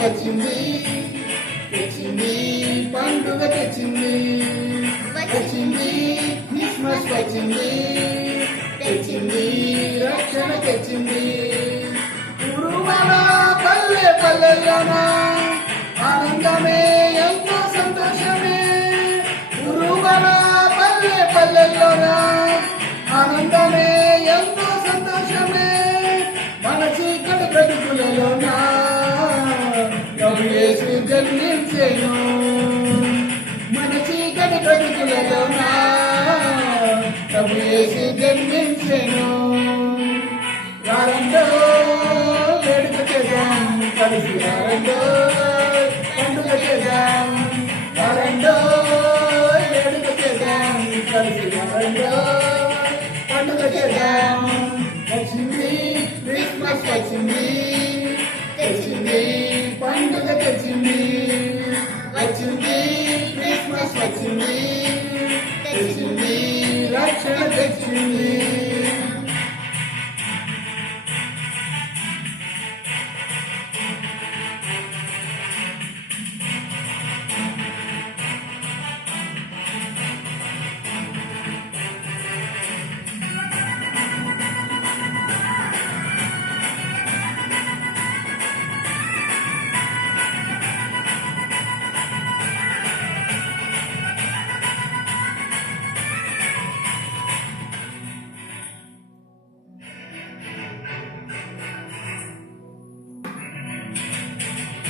తెచ్చింది. తెచ్చింది పండుగ తెచ్చింది. తెచ్చింది క్రిస్మస్ వచ్చింది తెచ్చింది రక్షణ తెచ్చింది. ఉరుమల పల్లె పల్లెల్లోన ఆనందమే ఎంతో సంతోషమే. ఉరుమల పల్లె పల్లెలోనా బ్రతుకులలోన ప్రభు యేసు జన్మించెను. వారంలో వేడుక చేద్దాం కలిసి వారంలో పండుగ చేద్దాం వారంలో వేడుక చేద్దాం కలిసి వారంలో పండుగ చేద్దాం వచ్చింది క్రిస్మస్ వచ్చింది తెచ్చింది పండుగ తెచ్చింది. వచ్చింది క్రిస్మస్ వచ్చింది. రక్షణ తెచ్చింది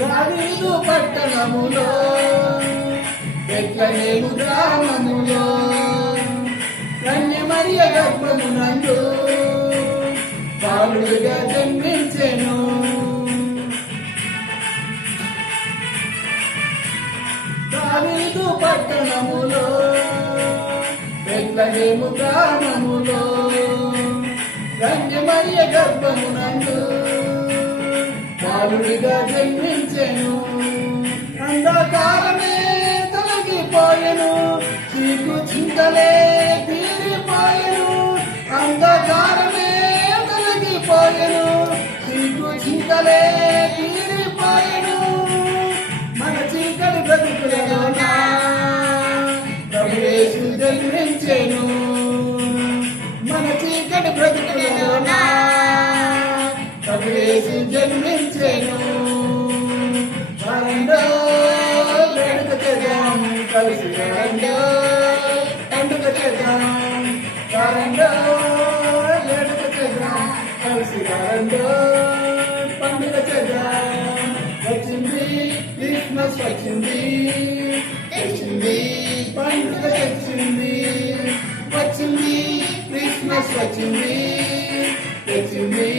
దావీదు పట్టణములో బెత్లహేము గ్రామములో కన్యమరియ గర్భమునందు బాలుడిగా జన్మించెను. దావీదు పట్టణములో బెత్లహేము గ్రామములో కన్యమరియ గర్భమునందు బాలుడిగా జన్మించెను. అంధకారమే తొలగిపోయెను. చీకు చింతలే తీరిపోయెను. అంధకారమే తొలగిపోయెను. చీకు చింతలే తీరిపోయెను. మన చీకటి బ్రతుకులలోన ప్రభు జన్మించెను. మన చీకటి బ్రతుకులలోన ప్రభుయేసు జన్మించెను వరండో వేడుక చేద్దాం కలిసి వరండో పండుగ చేద్దాం వరండో వేడుక చేద్దాం కలిసి వరండో పండుగ చేద్దాం వచ్చింది క్రిస్మస్ వచ్చింది తెచ్చింది పండుగ తెచ్చింది వచ్చింది క్రిస్మస్ వచ్చింది తెచ్చింది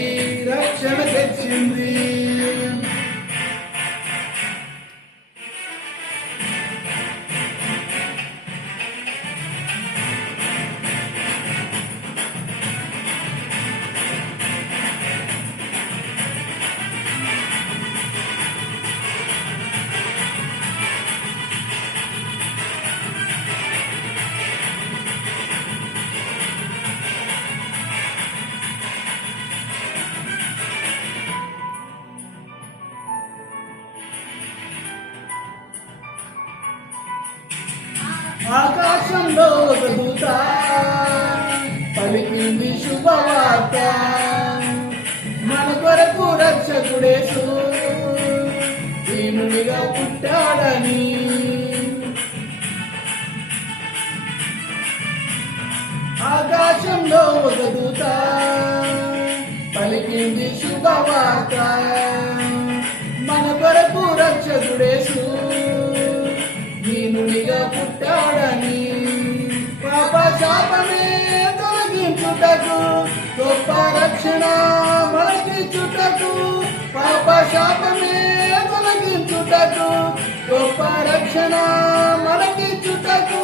రక్షణ తెచ్చింది ఆకాశంలో ఒక దూత పలికింది శుభవార్త. మన కొరకు రక్షకుడేసు. దీనునిగా పుట్టాడని. ఆకాశంలో శాపమే తొలగించుటకు గొప్ప రక్షణ మనకిచ్చుటకు పాప శాపమే తొలగించుటకు గొప్ప రక్షణ మనకిచ్చుటకు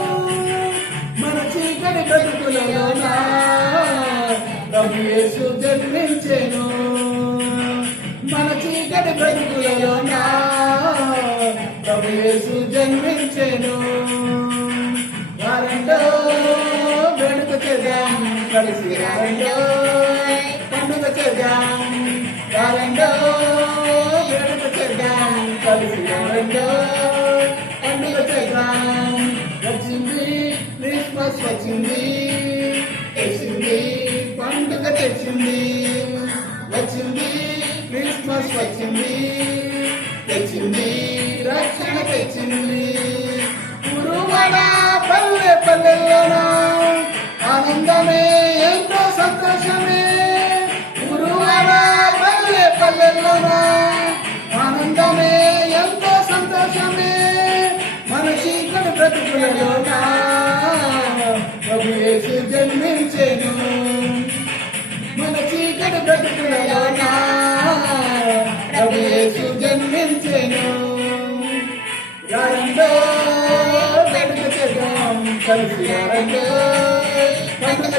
మన చీకటి బ్రతుకులలోన ప్రభు యేసు జన్మించెను. మన చీకటి బ్రతుకులలోనా ప్రభు యేసు జన్మించెను. చేద్దాం కలిసి రారండోయ్ పండుగ చేద్దాం రారండోయ్ వేడుక చేద్దాం కలిసి రారండోయ్ పండుగ చేద్దాం వచ్చింది క్రిస్మస్ వచ్చింది తెచ్చింది పండుగ తెచ్చింది వచ్చింది క్రిస్మస్ వచ్చింది తెచ్చింది రక్షణ తెచ్చింది పల్లెల్లోన ఆనందమే ఎంతో సంతోషమే. మన చీకటి బ్రతుకులలోన ప్రభు యేసు జన్మించెను. మన చీకటి బ్రతుకులలోన ప్రభు యేసు జన్మించెను. రండో వెనుక చేద్దాం కలిసి రండో పండుగ